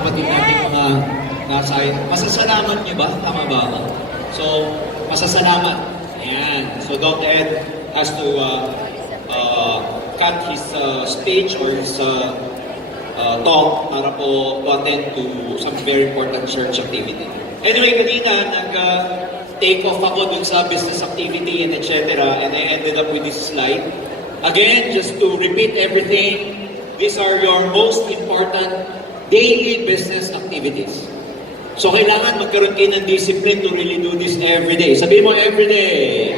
kapatid natin mga nasa, masasalamat niyo ba? Tama ba ako? So, masasalamat. Ayan. So, Dr. Ed has to cut his speech or his talk para po to attend to some very important church activity. Anyway, kanina nag-take off ako dun sa business activity and etc. And I ended up with this slide. Again, just to repeat everything, these are your most important daily business activities. So kailangan magkaroon kayo ng discipline to really do this every day. Sabihin mo every day.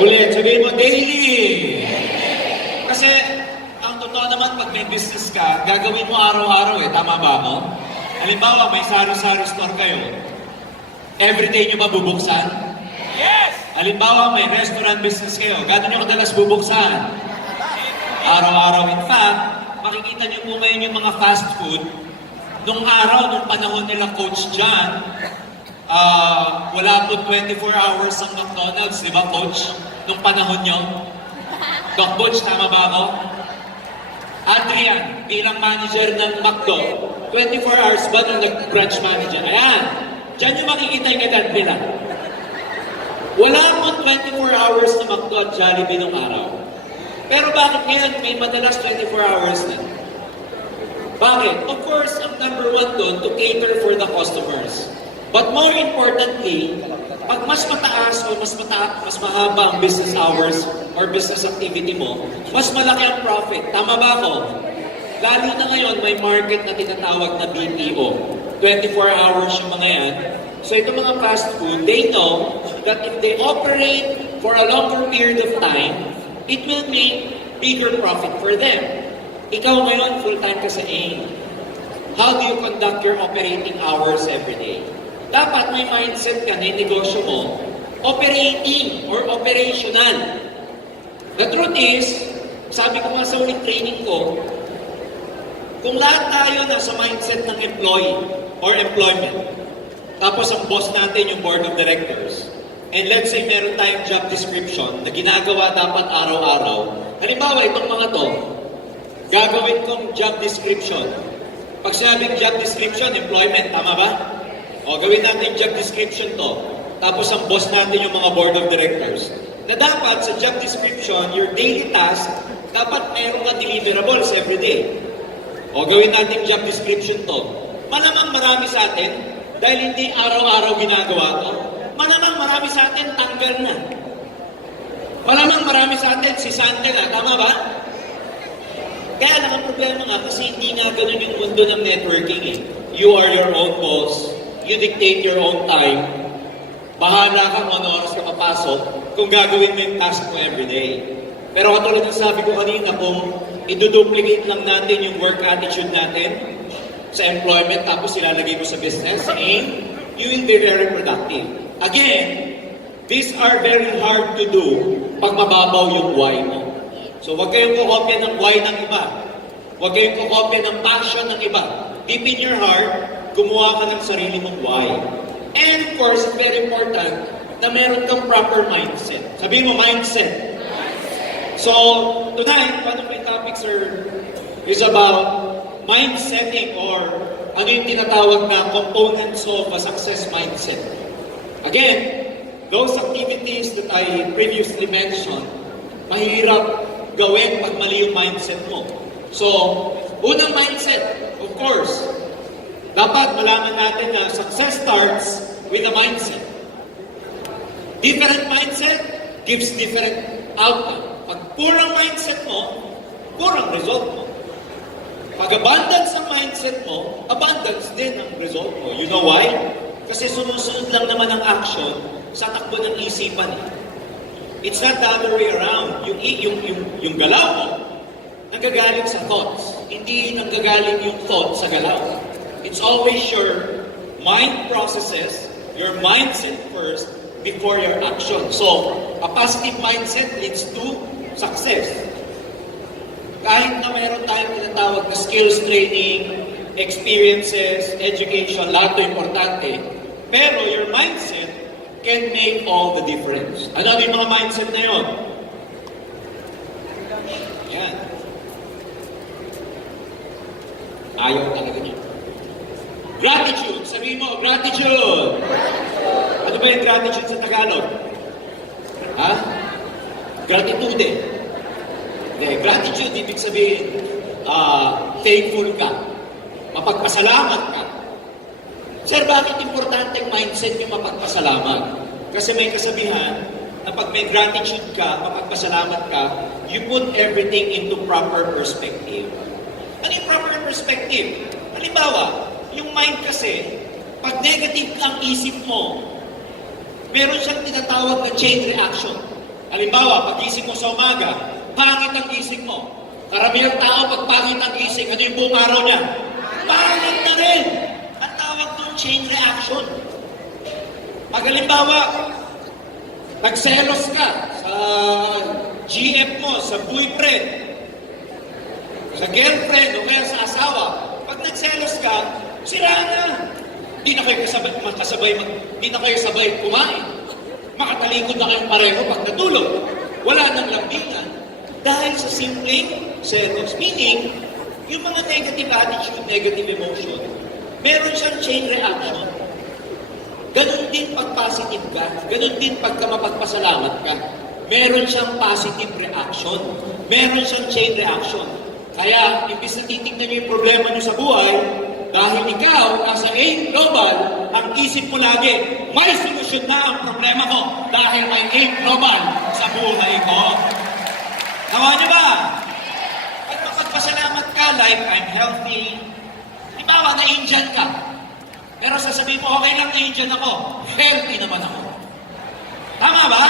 Ulit, sabihin mo daily. Kasi ang totoo naman pag may business ka, gagawin mo araw-araw eh. Tama ba ako? Halimbawa, may sari-sari store kayo. Every day nyo ba bubuksan? Yes! Halimbawa, may restaurant business kayo. Gano'n nyo kadalas bubuksan? Araw-araw. In fact, makikita nyo po ngayon yung mga fast food. Nung araw, nung panahon nila Coach John, wala po 24 hours ang McDonald's, di ba Coach? Nung panahon nyo. Doc Coach, tama ba ako? Adrian, bilang manager ng McDo, 24 hours ba nung nag-branch manager? Ayan, dyan yung makikita yung edad nila. Wala po 24 hours na McDo at Jollibee nung araw. Pero bakit ngayon may madalas 24 hours na? Bakit? Of course, ang number one doon, to cater for the customers. But more importantly, pag mas mataas o mas mahaba ang business hours or business activity mo, mas malaki ang profit. Tama ba ako? Lalo na ngayon, may market na tinatawag na BPO. 24 hours yung mga yan. So itong mga fast food, they know that if they operate for a longer period of time, it will make bigger profit for them. Ikaw ngayon, full-time ka sa AIM. How do you conduct your operating hours every day? Dapat may mindset ka na yung negosyo mo, operating or operational. The truth is, sabi ko nga sa ulit training ko, kung lahat tayo nasa mindset ng employee or employment, tapos ang boss natin yung board of directors, and let's say meron tayong job description na ginagawa dapat araw-araw, halimbawa itong mga to, gagawin kong job description. Pag sinabing job description, employment, tama ba? O, gawin natin job description to. Tapos ang boss natin yung mga board of directors. Na dapat sa job description, your daily task, dapat meron ka deliverables every day. O, gawin natin job description to. Malamang marami sa atin, dahil hindi araw-araw ginagawa to, malamang marami sa atin, tanggal na. Malamang marami sa atin, si Sante na, tama ba? Kaya lang ang problema nga kasi hindi nga ganun yung mundo ng networking eh. You are your own boss. You dictate your own time. Bahala ka kung ano oras ka papasok kung gagawin mo yung task mo everyday. Pero katulad ng sabi ko kanina, kung iduduplicate lang natin yung work attitude natin sa employment tapos ilalagay mo sa business, you will be very productive. Again, these are very hard to do pag mababaw yung why mo. So huwag kayong kukopya ng why ng iba. Huwag kayong kukopya ng passion ng iba. Deep in your heart, gumawa ka ng sarili mong why. And of course, it's very important na meron kang proper mindset. Sabihin mo, mindset. So, tonight, one of my topics is about mindsetting or ano yung tinatawag na components of a success mindset. Again, those activities that I previously mentioned, mahirap gawin pag mali yung mindset mo. So, unang mindset, of course, dapat malaman natin na success starts with a mindset. Different mindset gives different outcome. Pag purang mindset mo, purang result mo. Pag abundance ang mindset mo, abundance din ang result mo. You know why? Kasi sumusunod lang naman ang action sa takbo ng isipan. It's not the other way around. Yung galaw mo, nanggagaling sa thoughts. Hindi nanggagaling yung thought sa galaw. It's always your mind processes, your mindset first, before your action. So, a positive mindset leads to success. Kahit na mayroon tayong tinatawag na skills training, experiences, education, lahat ito importante. Pero your mindset can make all the difference. Ano yung mga mindset na yun? Yan. Ayaw talaga niya. Gratitude. Ano ba yung gratitude sa Tagalog? Ha? Gratitude. Okay, gratitude, ibig sabihin, thankful ka. Mapagpasalamat ka. Sir, bakit importanteng mindset yung mapagpasalamat? Kasi may kasabihan na pag may gratitude ka, mapagpasalamat ka, you put everything into proper perspective. Ano yung proper perspective? Halimbawa, yung mind kasi, pag negative ang isip mo, meron siyang tinatawag na chain reaction. Halimbawa, pag-isip mo sa umaga, pangit ang gising mo. Karamihang tao, pag pangit ang gising, ano yung buong araw niya? Pangit na rin! Ang tawag doon, chain reaction. Pag halimbawa, nagselos ka sa GF mo, sa boyfriend, sa girlfriend, o kaya sa asawa, pag nagselos ka, sira na. Hindi na kayo sabay kumain. Makatalikod na kayong pareho pag natulog. Wala nang lambingan. Dahil sa simpleng selos. Meaning, yung mga negative attitude, negative emotion, meron siyang chain reaction. Ganon din pag positive ka, ganon din pagka mapagpasalamat ka. Meron siyang positive reaction. Meron siyang chain reaction. Kaya, imbis na titignan niyo yung problema niyo sa buhay, dahil ikaw, nasa A Global, ang isip mo lagi, may solusyon na ang problema ko dahil may A Global sa buhay ko. Nawa niyo ba? At mapagpasalamat ka, like I'm healthy. Halimbawa, na-Indian ka. Pero sasabihin mo, okay lang na-Indian ako. Healthy naman ako. Tama ba?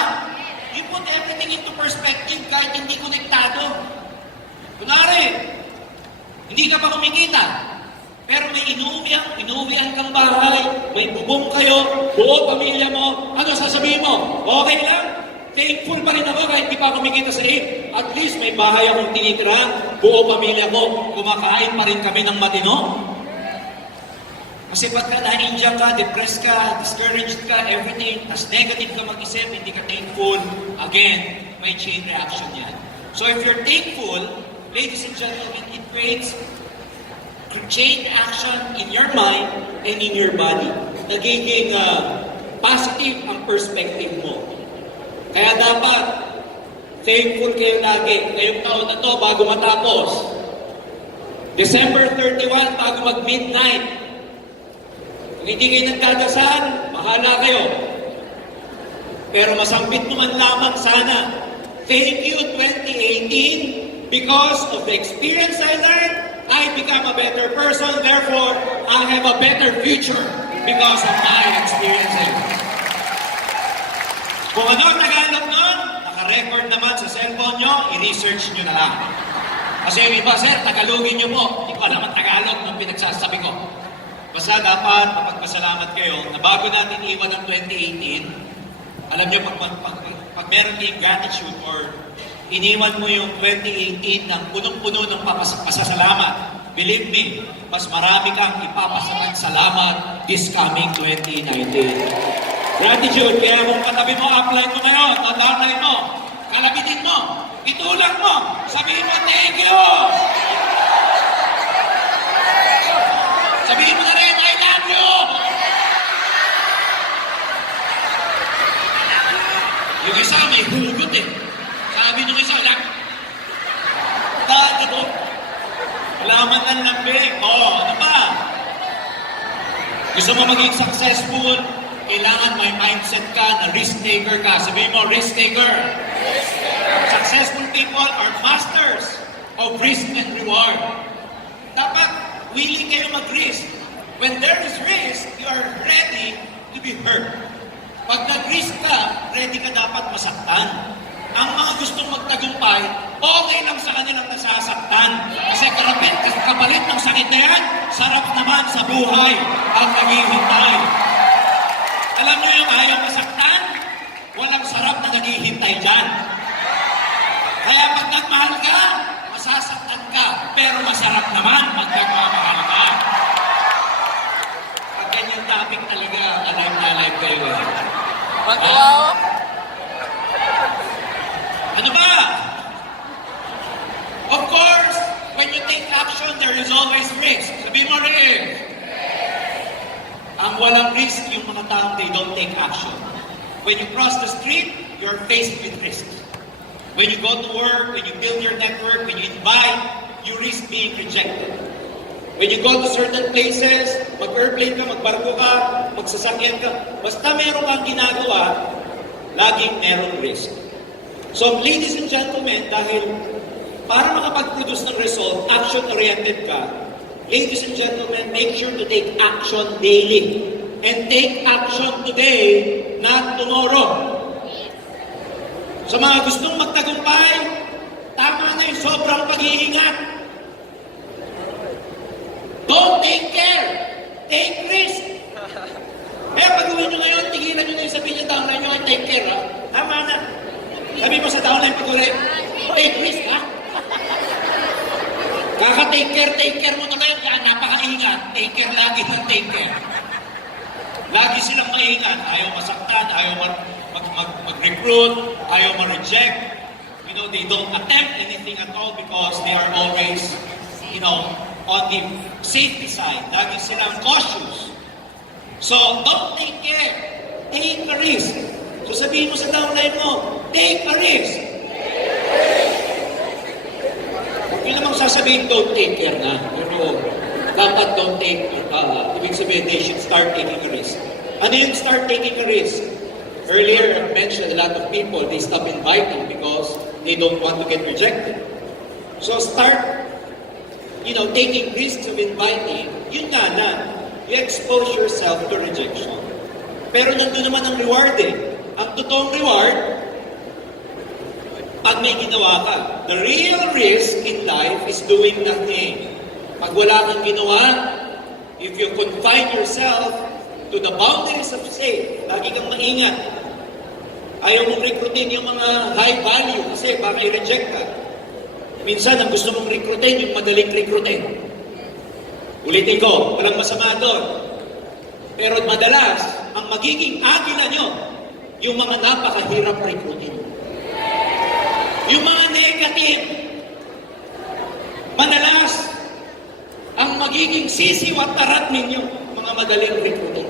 You put everything into perspective kahit hindi konektado. Kunwari, hindi ka pa kumikita. Pero may inuwian kang bahay, may bubong kayo, buo pamilya mo, ano sasabihin mo? Okay lang? Thankful pa rin ako kahit di pa kumikita sa aid. At least may bahay akong tinitirahan, buo pamilya ko, kumakain pa rin kami ng matino. Kasi pagka na-injure ka, depressed ka, discouraged ka, everything, as negative ka mag-isip, hindi ka thankful, again, may chain reaction yan. So if you're thankful, ladies and gentlemen, it creates chain reaction in your mind and in your body. Nagiging positive ang perspective mo. Kaya dapat thankful kayo lagi. Ngayong taon na to bago matapos. December 31 bago mag-midnight. Kung hindi kayo nagdadasal, bahala kayo. Pero masambit mo man lamang sana. Thank you 2018 because of the experience I learned. I become a better person, therefore, I have a better future because of my experiences. Kung ano ang Tagalog nun, naka-record naman sa cellphone nyo, i-research nyo na lang. Kasi yung iba, sir, Tagalogin nyo po. Hindi ko alam ang Tagalog nung pinagsasabi ko. Basta dapat mapagpasalamat kayo na bago natin iwan ng 2018, alam nyo, pag meron kayong gratitude or iniwan mo yung 2018 ng punong-puno ng pasasalamat. Believe me, mas marami kang ipapasalamat this coming 2019. Gratitude, kaya kung katabi mo, upline mo ngayon, downline mo, kalabitin mo, itulak mo, sabihin mo, thank you! Sabihin mo na rin, I love you! Yung isa, may hugot eh. Sabi nung isa, dati ko, laman ng lambing. Ano ba? Gusto mo maging successful, kailangan may mindset ka na risk taker ka. Sabihin mo, risk taker. Successful people are masters of risk and reward. Dapat willing kayo mag-risk. When there is risk, you are ready to be hurt. Pag nag-risk ka, ready ka dapat masaktan. Ang mga gustong magtagumpay, okay lang sa kanilang nasasaktan. Kasi kapalit ng sakit na yan, sarap naman sa buhay ang naghihintay. Alam niyo yung ayaw masaktan? Walang sarap na naghihintay dyan. Kaya pag nagmahal ka, masasaktan ka. Pero masarap naman pag nagmamahal ka. Pag ganyan topic talaga, alive na alive kayo eh. Ano ba? Of course, when you take action, there is always risk. Sabihin mo rin. Ang Ang walang risk yung mga taong they don't take action. When you cross the street, you're faced with risk. When you go to work, when you build your network, when you invite, you risk being rejected. When you go to certain places, mag-airplane ka, magbarko ka, magsasakyan ka, basta meron kang ginagawa, laging merong risk. So, ladies and gentlemen, dahil para makapag-produce ng result, action-oriented ka, ladies and gentlemen, make sure to take action daily. And take action today, not tomorrow. Sa mga gustong magtagumpay, tama na yung sobrang pag-iingat. Don't take care. Take risk. Kaya pag-uwi nyo ngayon, tigilan nyo na yung sabihin nyo, downline nyo, take care, ha? Tama na. Sabi mo sa downline pag-uwi, take risk, ha? Kaka-take care mo na kayo, kaya napaka-ingat. Take care lagi ng take care. Lagi silang maingat. Ayaw masaktan, ayaw mag-recruit, ayaw ma-reject. You know, they don't attempt anything at all because they are always, you know, on the safety side. Lagi silang cautious. So, don't take care. Take a risk. So, sabihin mo sa downline mo, take a risk. Hindi namang sasabihin, don't take care na. Pero, dapat don't take, ibig sabihin, they should start taking a risk. Ano yung start taking a risk? Earlier, I mentioned a lot of people, they stop inviting because they don't want to get rejected. So start, you know, taking risks of inviting. Yun nga na, you expose yourself to rejection. Pero nandun naman ang reward eh. Ang totoong reward, pag may ginawa ka. The real risk in life is doing nothing. Pag wala kang ginawa, if you confine yourself to the boundaries of safe, lagi kang maingat. Ayaw mong rekrutin yung mga high value kasi baka i-reject ka. Minsan, ang gusto mong rekrutin, yung madaling rekrutin. Ulitin ko, walang masama doon. Pero madalas, ang magiging agila nyo, yung mga napakahirap rekrutin. Yung mga negative, madalas, ang magiging sisiw at tarat ninyo, mga madaling rekrutin.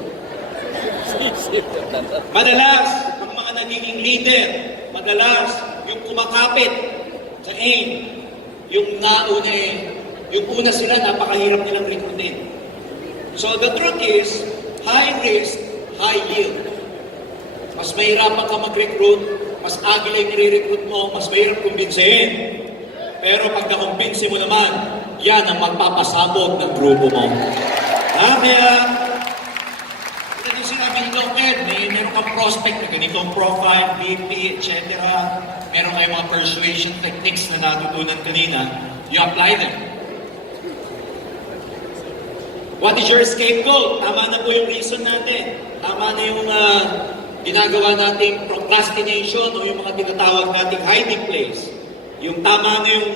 Madalas, ang mga nagiging leader, madalas, yung kumakapit sa aim, yung nauna yung una sila, napakahirap nilang rekrutin. So the truth is, high risk, high yield. Mas mahirapan ka mag-recruit, mas agila yung nire-recruit mo, mas mahirap kumbinsihin. Pero pag nakumbinsi mo naman, yan ang magpapasabog ng grupo mo. Kaya, ito din sinabi ni YearEnd, meron kang prospect na ganitong profile, VP, etc. Meron kayong mga persuasion techniques na natutunan kanina, you apply them. What is your scapegoat? Tama na po yung reason natin. Tama na yung ginagawa nating procrastination o yung mga tinatawag nating hiding place. Yung tama na yung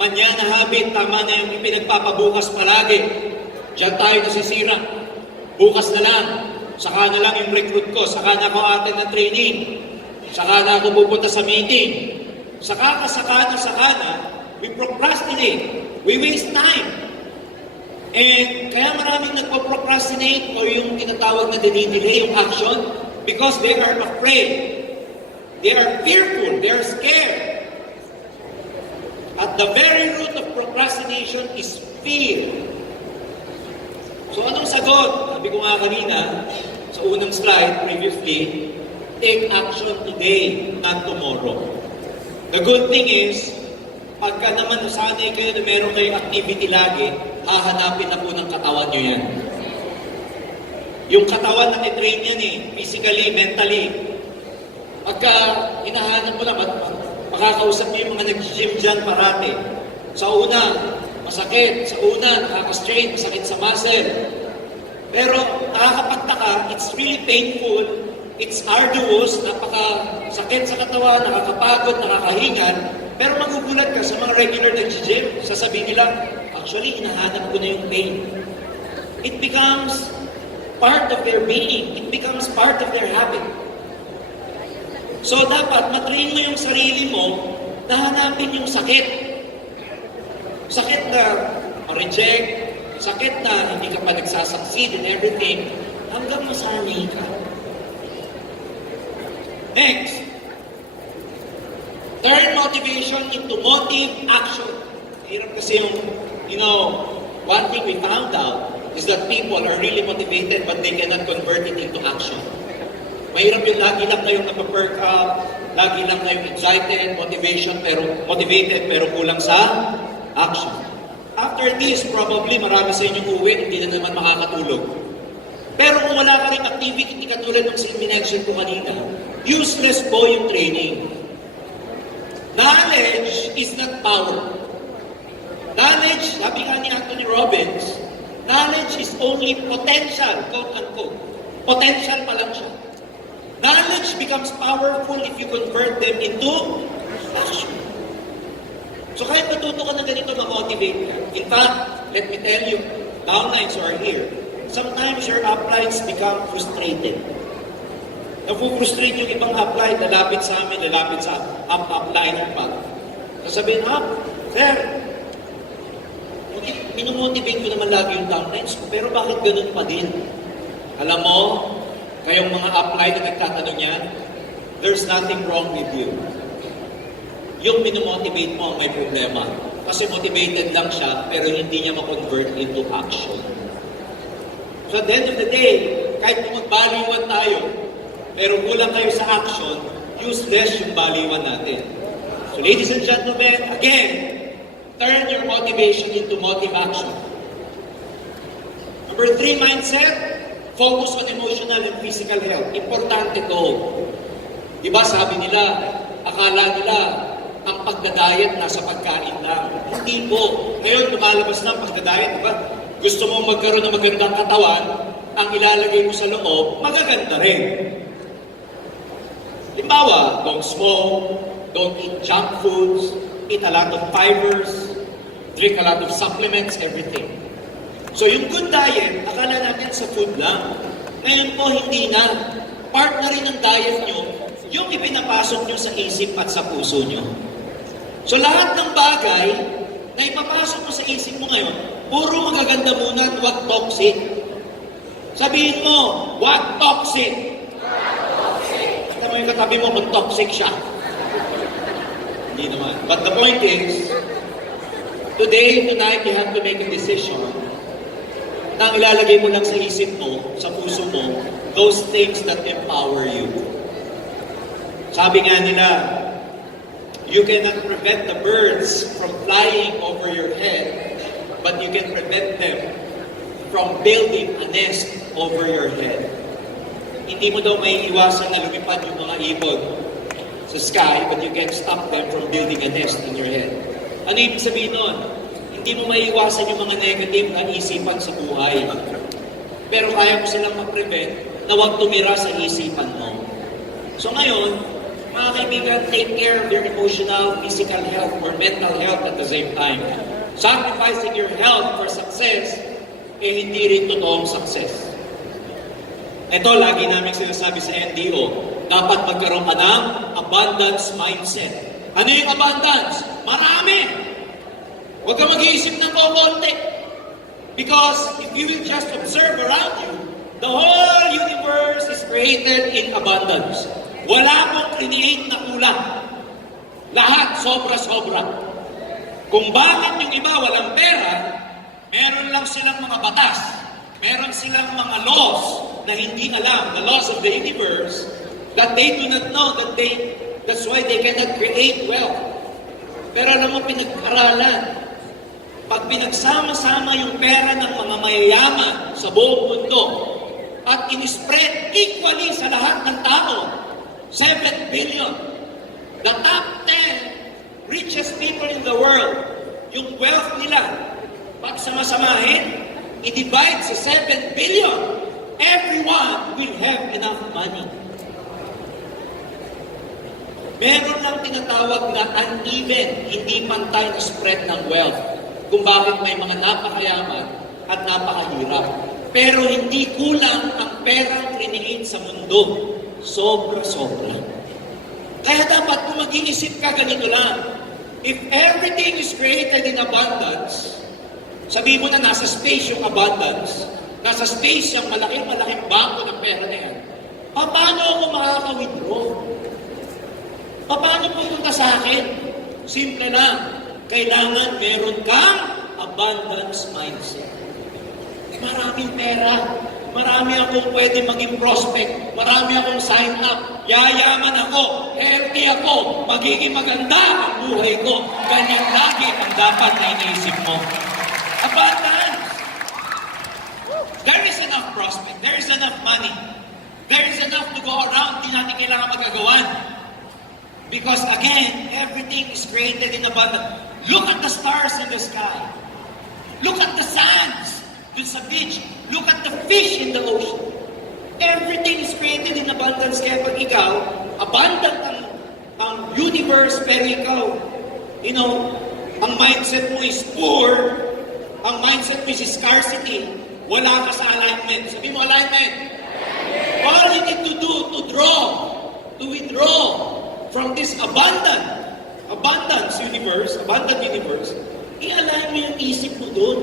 manya na habit, tama na yung ipinagpapabukas palagi. Diyan tayo nasisira. Bukas na lang. Saka na lang yung recruit ko. Saka na ako atin ng training. Saka na ako pupunta sa meeting. Saka na, we procrastinate. We waste time. And kaya maraming nagpo-procrastinate o yung tinatawag na dinidelay yung action because they are afraid. They are fearful. They are scared. At the very root of procrastination is fear. So anong sagot? Sabi ko nga kanina, sa unang slide previously, take action today, not tomorrow. The good thing is, pagka naman nasanay kayo na meron kayong activity lagi, hahanapin na po ng katawan nyo yan. Yung katawan na titrain yan physically, mentally. Pagka hinahanap mo na, makakausap niyo yung mga nag-gym dyan parati. Sa una, masakit. Sa una, nakaka-strain, masakit sa muscle. Pero nakakapagtaka, it's really painful, it's arduous, napakasakit sa katawan, nakakapagod, nakakahingan. Pero magugulat ka sa mga regular nag-gym, sasabihin nila, actually, hinahanap ko na yung pain. It becomes part of their being. It becomes part of their habit. So dapat matrain mo yung sarili mo na hanapin yung sakit. Sakit na ma-reject, sakit na hindi ka pa nagsasucceed in everything. hanggang masanay ka. Next, turn motivation into motive action. Hirap kasi yung, one thing we found out is that people are really motivated but they cannot convert it into action. Mahirap yung lagi lang kayong napaperk up, lagi lang kayong excited, motivated pero kulang sa action. After this, probably marami sa inyong uwi, hindi na naman makakatulog. Pero kung wala ka rin activity, katulad ng sinmention ko kanina, useless po yung training. Knowledge is not power. Knowledge, sabi nga ni Anthony Robbins, knowledge is only potential, quote-unquote. Potential pa lang siya. Knowledge becomes powerful if you convert them into action. So kahit matuto ka na ganito, ma-motivate ka. In fact, let me tell you, downlines are here. Sometimes your uplines become frustrated. Nafu-frustrate yung ibang upline, lalapit sa amin, lalapit sa upliner pa. Sasabihin, sir, minumotivate ko naman lagi yung downlines ko, pero bakit ganun pa din? Alam mo, kayong mga upline na nagtatanong yan, there's nothing wrong with you. Yung minumotivate mo ang may problema. Kasi motivated lang siya, pero hindi niya ma-convert into action. So at the end of the day, kahit magbaliwan tayo, pero kulang kayo sa action, useless yung baliwan natin. So ladies and gentlemen, again, turn your motivation into motive action. Number 3, mindset. Focus on emotional and physical health. Importante to. Diba sabi nila, akala nila, ang pagdadayet nasa pagkain lang. Hindi po. Ngayon, lumalabas na ang pagdadayet. Diba? Gusto mong magkaroon ng magandang katawan, ang ilalagay mo sa loob, magaganda rin. Limbawa, don't smoke, don't eat junk foods, eat a lot of fibers, drink a lot of supplements, everything. So yung good diet, akala natin sa food lang. Ngayon po, hindi na. Part na rin ng diet nyo, yung ipinapasok nyo sa isip at sa puso nyo. So lahat ng bagay na ipapasok mo sa isip mo ngayon, puro magaganda muna at wag toxic. Sabihin mo, wag toxic. Kita mo yung katabi mo kung toxic siya. Hindi naman. But the point is, today, tonight, you have to make a decision na ilalagay mo lang sa isip mo, sa puso mo, those things that empower you. Sabi nga nila, you cannot prevent the birds from flying over your head, but you can prevent them from building a nest over your head. Hindi mo daw may iwasan na lumipad yung mga ibon sa sky, but you can stop them from building a nest in your head. Ano ibig sabihin nun? Hindi mo maiiwasan yung mga negative na isipan sa buhay. Pero kaya mo silang ma-prevent na huwag tumira sa isipan mo. So ngayon, mga kaibigan, take care of your emotional, physical health, or mental health at the same time. Sacrificing your health for success, hindi rin totoong success. Ito, lagi namin sinasabi sa NDO, dapat magkaroon ka ng abundance mindset. Ano yung abundance? Marami! Huwag ka mag-iisip ng konti. Because if you will just observe around you, the whole universe is created in abundance. Wala pong create na kulang. Lahat sobra-sobra. Kung bakit yung iba walang pera, meron lang silang mga batas. Meron silang mga laws na hindi alam, the laws of the universe, that they do not know, that's why they cannot create wealth. Pero alam mo, pinag-aralan. Pag pinagsama-sama yung pera ng mga mayayaman sa buong mundo at in-spread equally sa lahat ng tao, 7 billion. The top 10 richest people in the world, yung wealth nila, pag sama-samahin, i-divide sa 7 billion, everyone will have enough money. Meron lang tinatawag na uneven, hindi pantay na spread ng wealth. Kung bakit may mga napakayaman at napakahirap. Pero hindi kulang ang perang create sa mundo. Sobra-sobra. Kaya dapat kung mag-iisip ka ganito lang, if everything is created in abundance, sabihin mo na nasa space yung abundance, nasa space yung malaking bangko ng pera na yan, paano ako makaka-withdraw? Paano pupunta sa akin? Simple lang. Kailangan meron kang abundance mindset. Maraming pera. Marami akong pwede maging prospect. Marami akong sign up. Yayaman ako. Healthy ako. Magiging maganda ang buhay ko. Ganyan lagi ang dapat na iniisip mo. Abundance. There is enough prospect. There is enough money. There is enough to go around. Di natin kailangan magagawan. Because again, everything is created in abundance. Look at the stars in the sky. Look at the sands dun sa beach. Look at the fish in the ocean. Everything is created in abundance. Kaya pag ikaw, abundant ang universe, pero ikaw, ang mindset mo is poor, ang mindset mo is scarcity, wala ka sa alignment. Sabi mo, alignment. All you need to do to withdraw from this abundant universe, i-align mo yung isip mo doon.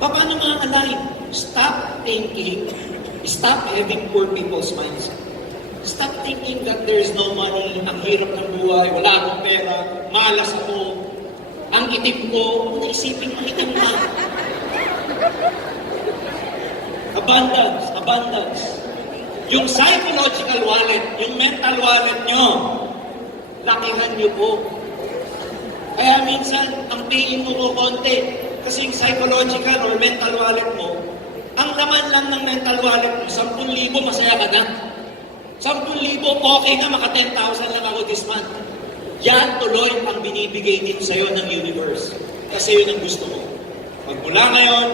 Paano ma-align? Stop having poor people's mindset. Stop thinking that there is no money, ang hirap ng buhay, wala akong pera, malas ako, ang itim ko, kung naisipin mo itim na. Abundance. Yung psychological wallet, yung mental wallet nyo, lakihan nyo po. Kaya minsan, ang pain mo ko konti. Kasi yung psychological or mental wallet mo, ang laman lang ng mental wallet mo, 10,000, masaya ka na. 10,000, okay na, maka 10,000 lang ako this month. Yan tuloy ang binibigay din sa'yo ng universe. Kasi yun ang gusto mo. Magmula ngayon,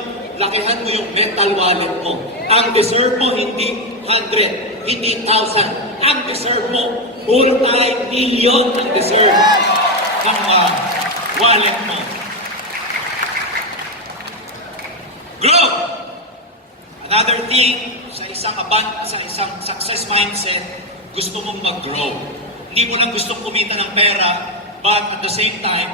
lakihan mo yung mental wallet mo. Ang deserve mo, hindi 100, hindi 1,000. Ang deserve mo, multi-million ang deserve ng wallet mo. Grow! Another thing, sa isang success mindset, gusto mong mag-grow. Hindi mo lang gustong kumita ng pera, but at the same time,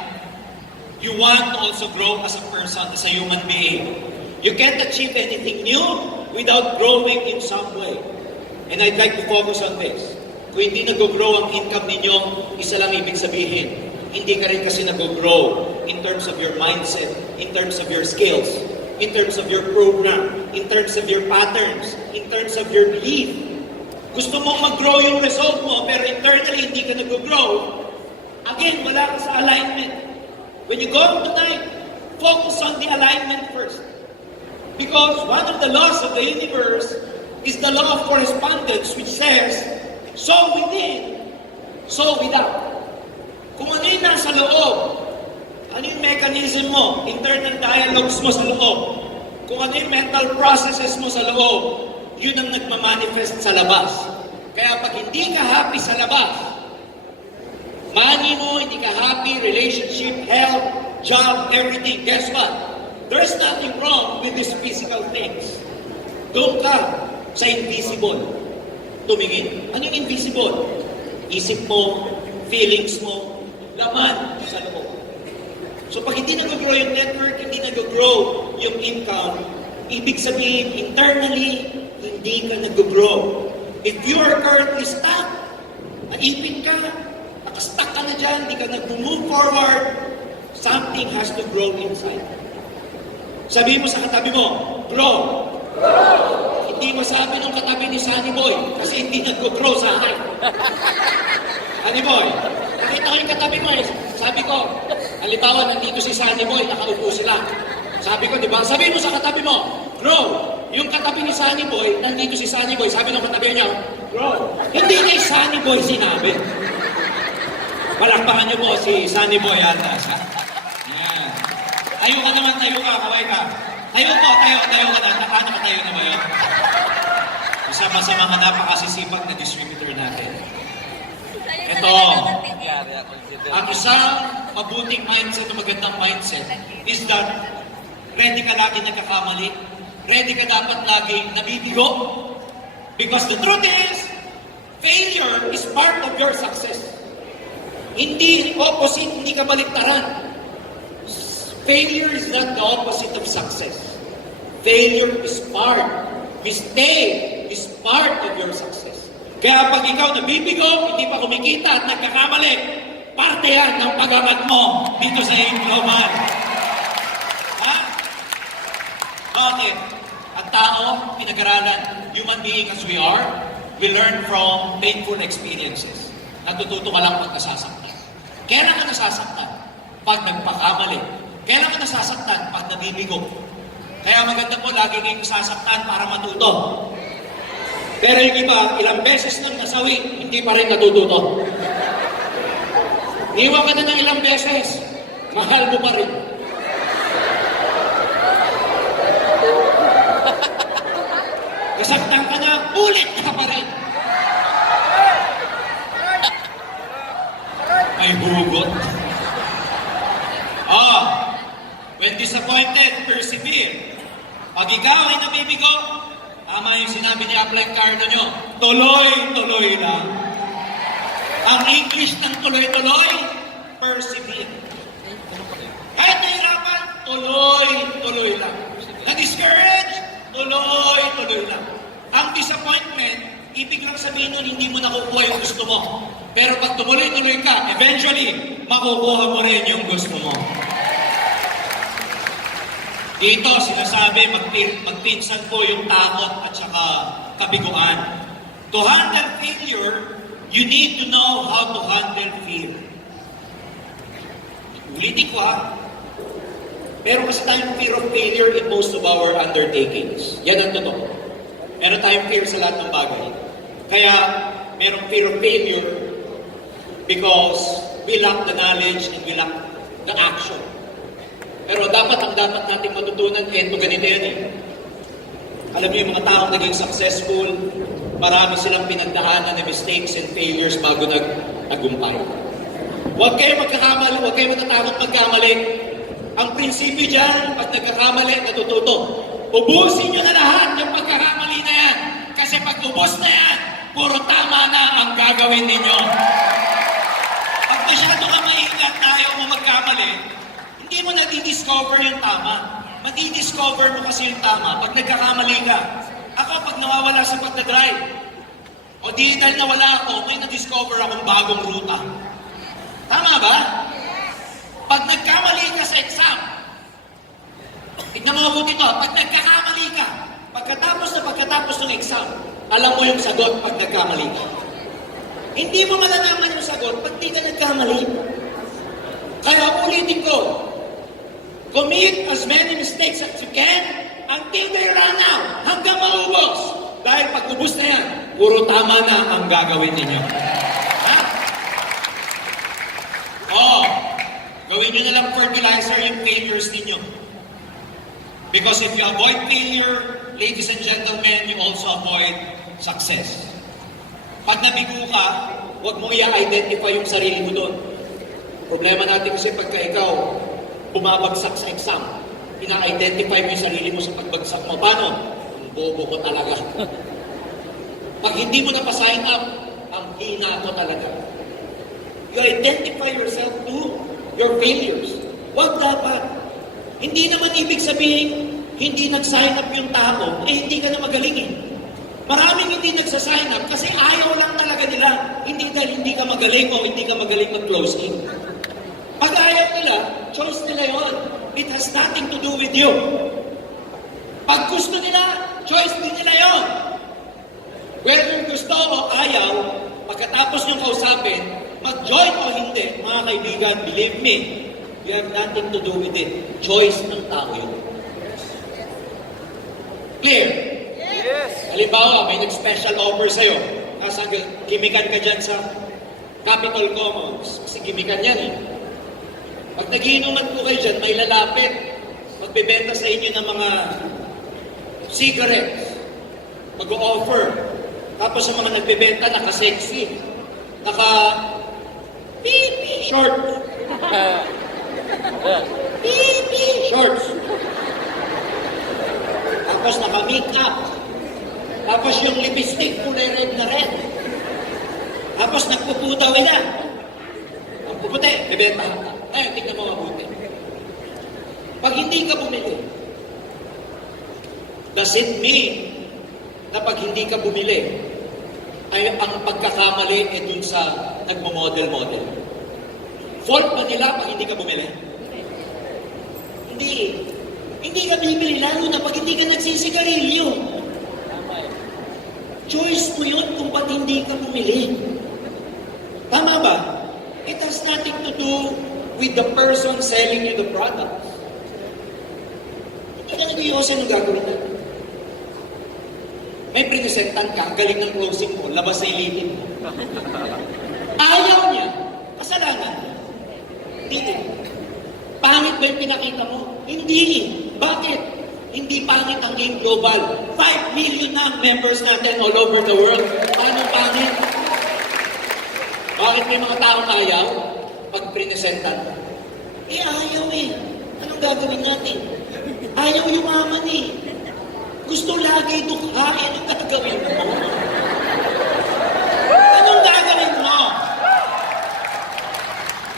you want to also grow as a person, as a human being. You can't achieve anything new without growing in some way. And I'd like to focus on this. Kung hindi nag-grow ang income ninyo, isa lang ibig sabihin, hindi ka rin kasi nag-grow in terms of your mindset, in terms of your skills, in terms of your program, in terms of your patterns, in terms of your belief. Gusto mong mag-grow yung result mo, pero internally hindi ka nag-grow. Again, wala ka sa alignment. When you go tonight, focus on the alignment first. Because one of the laws of the universe is the law of correspondence, which says, sow within, sow without. Kung ano yung nasa loob, ano yung mechanism mo, internal dialogues mo sa loob, kung ano yung mental processes mo sa loob, yun ang nagmamanifest sa labas. Kaya pag hindi ka happy sa labas, money mo, hindi ka happy, relationship, health, job, everything, guess what? There's nothing wrong with these physical things. Doon ka sa invisible. Tumingin. Ano yung invisible? Isip mo, feelings mo, laman sa loob. So pag hindi nag-grow yung network, hindi nag-grow yung income, ibig sabihin, internally, hindi ka nag-grow. If you are currently stuck, naipit ka, nakastuck ka na dyan, hindi ka nag-move forward, something has to grow inside. Sabihin mo sa katabi mo, grow. Hindi masabi ng katabi ni Sunny Boy kasi hindi nag-grow sa akin. Sunny Boy, nakita ko yung katabi mo eh. Sabi ko, alitawan, nandito si Sunny Boy, nakaupo sila. Sabi ko, di ba? Sabihin mo sa katabi mo, grow. Yung katabi ni Sunny Boy, nandito si Sunny Boy. Sabi ng katabi niya, grow. Hindi ni Sunny Boy sinabi. Palakpakan niyo po si Sunny Boy Atas. Yan. Tayo ka naman, tayo ka, kaway ka. Tayo po, tayo ka na. Nakatayo na ba yun? Isama sa mga napakasisipag na distributor natin. Ito, ang isang mabuting mindset o magandang mindset is that ready ka lagi nagkakamali, ready ka dapat lagi nabibigo. Because the truth is, failure is part of your success. Hindi opposite, hindi ka baliktaran. Failure is not the opposite of success. Failure is part. Mistake is part of your success. Kaya pag ikaw nabibigo, hindi pa kumikita at nagkakamali, parte yan ng pag-angat mo dito sa global. Ha? Bakit? Ang tao, pinag-aralan, human being as we are, we learn from painful experiences. Natututo ka lang pag nasasaktan. Kailan ka nasasaktan? Pag nagpakamali. Kailan ka nasasaktan? Pag nabibigo. Kaya maganda po, lagi kayong sasaktan para matuto. Pero yung iba, ilang beses nang nasawi, hindi pa rin natututo. Iwan ka na ng ilang beses, mahal mo pa rin. Nasaktan ka na, ulit ka pa rin. May hugot. When disappointed, persevere. Pag ikaw ay nabibigo, tama yung sinabi ni Apple Cardo nyo, tuloy-tuloy lang. Ang English ng tuloy-tuloy, persevere. Kahit nahirapan, tuloy-tuloy lang. Na-discourage, tuloy-tuloy lang. Ang disappointment, ibig lang sabihin nun, hindi mo nakukuha yung gusto mo. Pero pag tumuloy-tuloy ka, eventually, makukuha mo rin yung gusto mo. Dito, sinasabi, magpinsan po yung takot at saka kabiguan. To handle failure, you need to know how to handle fear. Ulitin ko ha. Meron kasi tayong fear of failure in most of our undertakings. Yan ang totoo. Meron tayong fear sa lahat ng bagay. Kaya, merong fear of failure because we lack the knowledge and we lack the action. Pero ang dapat nating matutunan, ito ganito yan eh. Alam niyo yung mga taong naging successful, marami silang pinagdaanan na mistakes and failures bago nagtagumpay. Huwag kayo magkakamali, huwag kayo matatakot magkamali. Ang prinsipyo dyan, pag nagkakamali, natututo. Ubusin nyo na lahat ng pagkakamali na yan. Kasi pag ubos na yan, puro tama na ang gagawin ninyo. Pag masyado ka maingat tayo mo magkamali, hindi mo nadidiscover yung tama. Madidiscover mo kasi yung tama pag nagkakamali ka. Ako, pag nawawala sa pagdadrive, o di dahil nawala ako, may na-discover akong bagong ruta. Tama ba? Pag nagkamali ka sa exam, tignan mo mabuti to, pag nagkakamali ka, pagkatapos ng exam, alam mo yung sagot pag nagkamali ka. Hindi mo malalaman yung sagot pag di ka nagkamali. Kaya ulitin ko, commit as many mistakes as you can until they run out, hanggang maubos. Dahil pag ubos na yan, puro tama na ang gagawin ninyo. Ha? Gawin nyo na lang fertilizer yung failures ninyo. Because if you avoid failure, ladies and gentlemen, you also avoid success. Pag nabigo ka, huwag mo i-identify yung sarili mo doon. Problema natin kasi pagka ikaw bumabagsak sa exam, ina-identify mo yung sarili mo sa pagbagsak mo. Paano? Ang bobo ko talaga. Pag hindi mo na pa-sign up, ang hina ko talaga. You identify yourself to your failures. Huwag dapat. Hindi naman ibig sabihin, hindi nag-sign up yung tao, hindi ka na magaling eh. Maraming hindi nagsa-sign up kasi ayaw lang talaga nila. Hindi dahil hindi ka magaling o hindi ka magaling mag-closing. Pag ayaw nila, choice nila yon. It has nothing to do with you. Pag gusto nila, choice din nila yon. Whether gusto o ayaw, pagkatapos niyong kausapin, mag-join o hindi, mga kaibigan, believe me, you have nothing to do with it. Choice ng tao yun. Clear? Yes. Halimbawa, may nag-special offer sa'yo. Gimikan ka dyan sa Capitol Commons. Kasi gimikan yan eh. Pag nagiinuman po kayo dyan, may lalapit. Magbebenta sa inyo ng mga cigarettes. Mag-o-offer. Tapos sa mga nagbebenta, naka-sexy. Naka-pee-pee shorts. Pee-pee shorts. Tapos naka-make-up. Tapos yung lipstick, kulay red na red. Tapos nagpuputaw na. Ang puputi, bebenta ka. Ayun, tignan mo mabuti. Pag hindi ka bumili, Does it mean na pag hindi ka bumili, ay ang pagkakamali ay dun sa nagmo-model-model? Fault ba nila pag hindi ka bumili? Hindi. Hindi ka bibili, lalo na pag hindi ka nagsisigarilyo. Choice mo yun kung ba't hindi ka bumili. Tama ba? It has nothing to do with the person selling you the product. Hindi ka nag-iyosin ng gagawin natin. May presentan ka, galing ng closing mo, labas sa ilipin mo. Ayaw niya. Kasalanan niya. Hindi. Pangit ba yung pinakita mo? Hindi. Bakit? Hindi pangit ang Game Global. 5 million na ang members natin all over the world. Paano pangit? Bakit may mga taong ayaw? Pag presentan. Ayaw eh. Anong gagawin natin? Ayaw yumaman eh. Gusto lagi dukhain ang gagawin mo. Anong gagawin mo?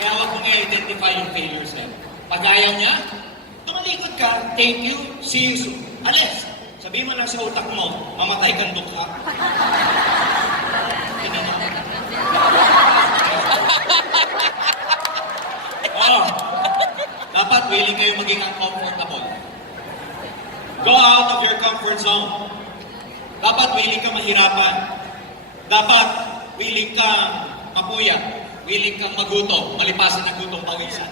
Kaya huwag mong i-identify yung failures na. Pag ayaw niya, tumalikod ka, thank you, see you soon. Alis, sabihin mo lang sa utak mo, mamatay kang dukha. Hindi na. Oh, dapat willing kayo maging uncomfortable. Go out of your comfort zone. Dapat willing ka mahirapan. Dapat willing ka mapuya. Willing kang magutom, malipasan ng gutom pagisan.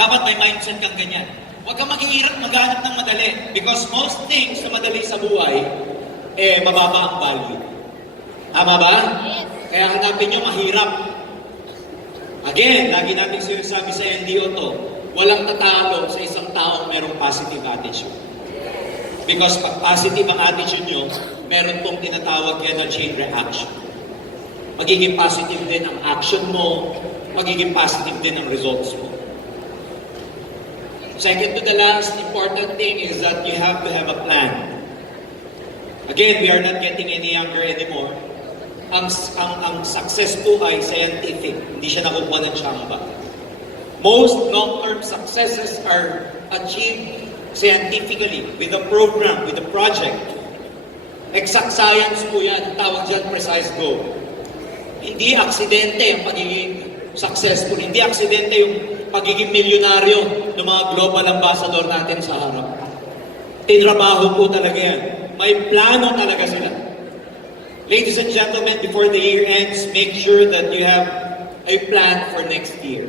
Dapat may mindset kang ganyan. Huwag kang maghihirap maghanap ng madali. Because most things na madali sa buhay, mababa ang value. Tama ba? Yes. Kaya hanapin nyo mahirap. Again, lagi natin sinasabi sa NDO to, walang tatalo sa isang taong merong positive attitude. Because pag positive ang attitude nyo, meron pong tinatawag yan na chain reaction. Magiging positive din ang action mo, magiging positive din ang results mo. Second to the last important thing is that you have to have a plan. Again, we are not getting any younger anymore. Ang success po ay scientific, hindi siya nakukuha ng tsamba. Most long-term successes are achieved scientifically, with a program, with a project. Exact science po yan, tawag dyan precise goal. Hindi aksidente ang pagiging successful, hindi aksidente yung pagiging milyonaryo ng mga global ambassador natin sa harap. Tinrabaho po talaga yan. May plano talaga sila. Ladies and gentlemen, before the year ends, make sure that you have a plan for next year.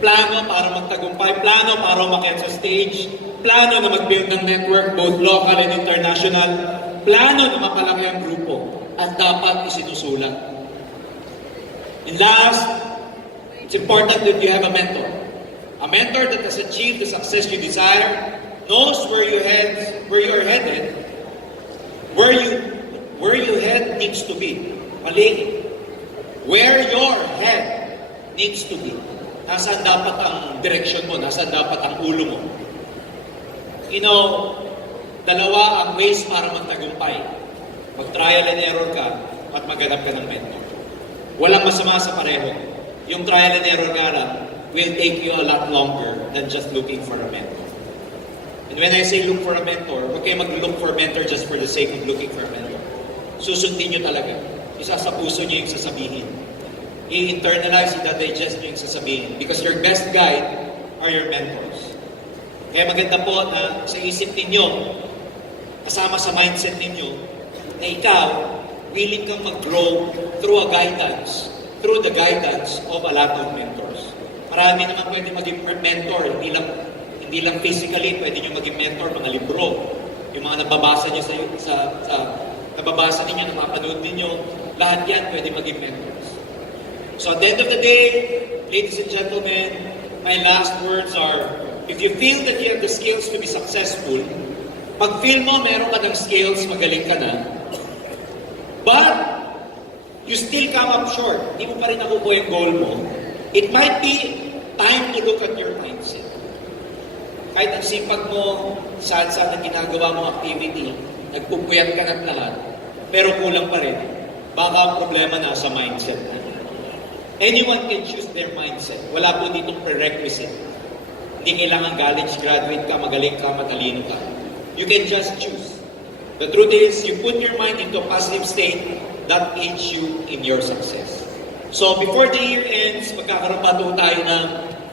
Plano para magtagumpay, plano para umakyat sa stage, plano na mag-build ng network, both local and international, plano na mapalaki ang grupo, at dapat isinusulat. And last, it's important that you have a mentor. A mentor that has achieved the success you desire, knows where you are headed, where your head needs to be. Mali. Where your head needs to be. Nasaan dapat ang direction mo, nasaan dapat ang ulo mo. You know, dalawa ang ways para magtagumpay. Mag-trial and error ka at maghanap ka ng mentor. Walang masama sa pareho. Yung trial and error nga lang will take you a lot longer than just looking for a mentor. And when I say look for a mentor, huwag kayo mag-look for a mentor just for the sake of looking for a mentor. Susundin nyo talaga. Isa sa puso nyo yung sasabihin. I-internalize, i-digest nyo yung sasabihin. Because your best guide are your mentors. Kaya maganda po na sa isip ninyo, kasama sa mindset ninyo, na ikaw, willing kang mag-grow through the guidance of a lot of mentors. Marami naman pwede maging mentor, hindi lang physically, pwede nyo maging mentor, mga libro. Yung mga nababasa nyo nababasa ninyo, napapanood ninyo, lahat yan pwede maging mentors. So at the end of the day, ladies and gentlemen, my last words are, if you feel that you have the skills to be successful, pag feel mo meron ka ng skills, magaling ka na, but you still come up short, hindi mo pa rin nakukuha yung goal mo, it might be time to look at your mindset. Kahit ang sipag mo, saan-saan na ginagawa mong activity, nagpupuyat ka ng lahat, pero kulang pa rin. Baka ang problema nasa mindset na. Anyone can choose their mindset. Wala po ditong prerequisite Hindi kailangan college graduate ka, magaling ka, matalino ka. You can just choose. The truth is, you put your mind into a positive state that aids you in your success. So before the year ends, magkakaroon pa tayo ng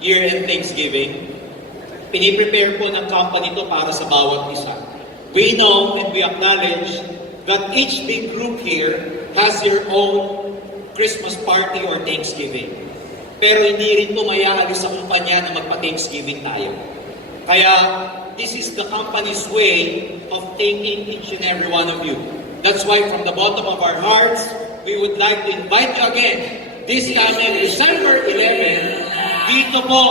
year-end Thanksgiving. Piniprepare po ng company to para sa bawat isa. We know and we acknowledge that each big group here has their own Christmas party or Thanksgiving. Pero hindi rin po mayaalis sa kumpanya na magpa-Thanksgiving tayo. Kaya, this is the company's way of thanking each and every one of you. That's why from the bottom of our hearts, we would like to invite you again this coming December 11 dito po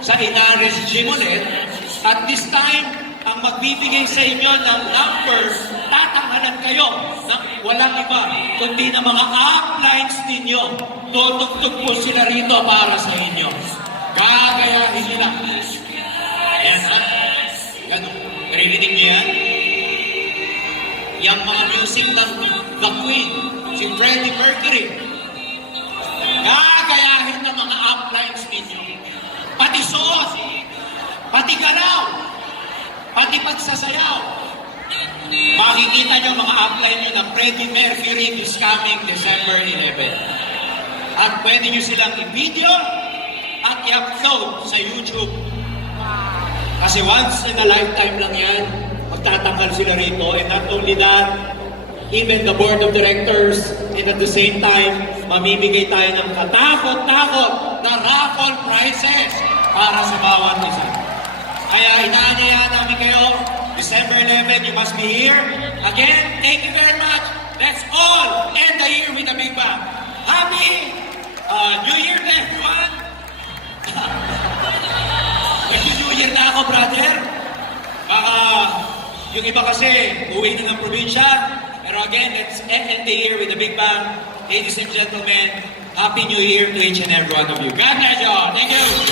sa Inares Gym ulit. At this time, ang magbibigay sa inyo ng numbers, tatanghalan kayo ng walang iba, kundi ng mga uplines ninyo. Tutugtog po sila rito para sa inyo. Gagayahin nila. Ayan ha? Ganun. Narinig niyo yan? Yung mga music ng The Queen, si Freddie Mercury. Gagayahin ng mga uplines ninyo. Pati suot, pati galaw, pati pagsasayaw. Makikita nyo mga upline nyo na Freddie Mercury is coming December 11. At pwede nyo silang i-video at i-upload sa YouTube. Kasi once in a lifetime lang yan, magtatanggal sila rito. And not only that, even the board of directors, and at the same time, mamimigay tayo ng katakot-takot na raffle prizes para sa bawat isa. Kaya inaanyayahan namin kayo, December 11, you must be here. Again, thank you very much. Let's all end the year with a big bang. Happy New Year to everyone! Nag-New Year na ako, brother. Yung iba kasi, uwi na ng probinsya. Pero again, let's end the year with a big bang. Ladies and gentlemen, Happy New Year to each and every one of you. God bless you all. Thank you.